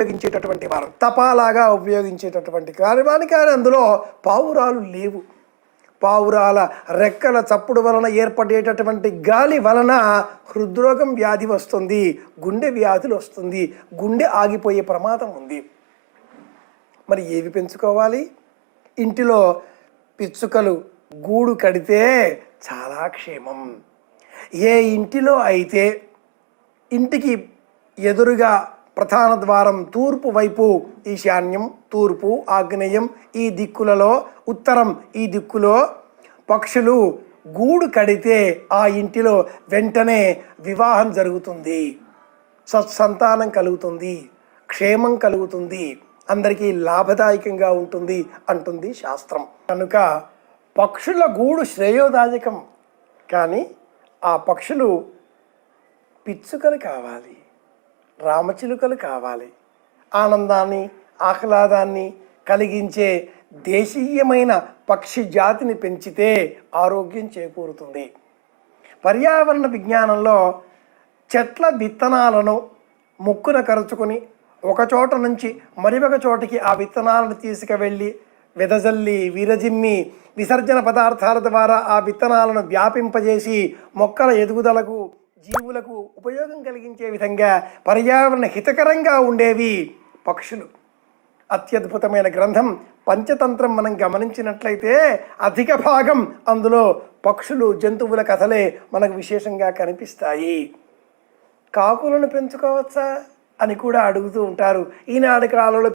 ఉపయోగించేటటువంటి వారు, తపాలాగా ఉపయోగించేటటువంటి కానీ అందులో పావురాలు లేవు. పావురాల రెక్కల చప్పుడు వలన ఏర్పడేటటువంటి గాలి వలన హృద్రోగం వ్యాధి వస్తుంది, గుండె వ్యాధులు వస్తుంది, గుండె ఆగిపోయే ప్రమాదం ఉంది. మరి ఏవి పెంచుకోవాలి? ఇంటిలో పిచ్చుకలు గూడు కడితే చాలా క్షేమం. ఏ ఇంటిలో అయితే ఇంటికి ఎదురుగా ప్రధాన ద్వారం తూర్పు వైపు, ఈశాన్యం, తూర్పు, ఆగ్నేయం ఈ దిక్కులలో, ఉత్తరం ఈ దిక్కులో పక్షులు గూడు కడితే ఆ ఇంటిలో వెంటనే వివాహం జరుగుతుంది, సత్సంతానం కలుగుతుంది, క్షేమం కలుగుతుంది, అందరికీ లాభదాయకంగా ఉంటుంది అంటుంది శాస్త్రం. కనుక పక్షుల గూడు శ్రేయోదాయకం. కానీ ఆ పక్షులు పిచ్చుకలు కావాలి, రామచిలుకలు కావాలి. ఆనందాన్ని, ఆహ్లాదాన్ని కలిగించే దేశీయమైన పక్షి జాతిని పెంచితే ఆరోగ్యం చేకూరుతుంది. పర్యావరణ విజ్ఞానంలో చెట్ల విత్తనాలను ముక్కున కరుచుకొని ఒక చోట నుంచి మరొక చోటికి ఆ విత్తనాలను తీసుకువెళ్ళి వెదజల్లి, విరజిమ్మి, విసర్జన పదార్థాల ద్వారా ఆ విత్తనాలను వ్యాపింపజేసి మొక్కల ఎదుగుదలకు, జీవులకు ఉపయోగం కలిగించే విధంగా పర్యావరణ హితకరంగా ఉండేవి పక్షులు. అత్యద్భుతమైన గ్రంథం పంచతంత్రం మనం గమనించినట్లయితే అధిక భాగం అందులో పక్షులు, జంతువుల కథలే మనకు విశేషంగా కనిపిస్తాయి. కాకులను పెంచుకోవచ్చా అని కూడా అడుగుతూ ఉంటారు. ఈనాటి కాలంలో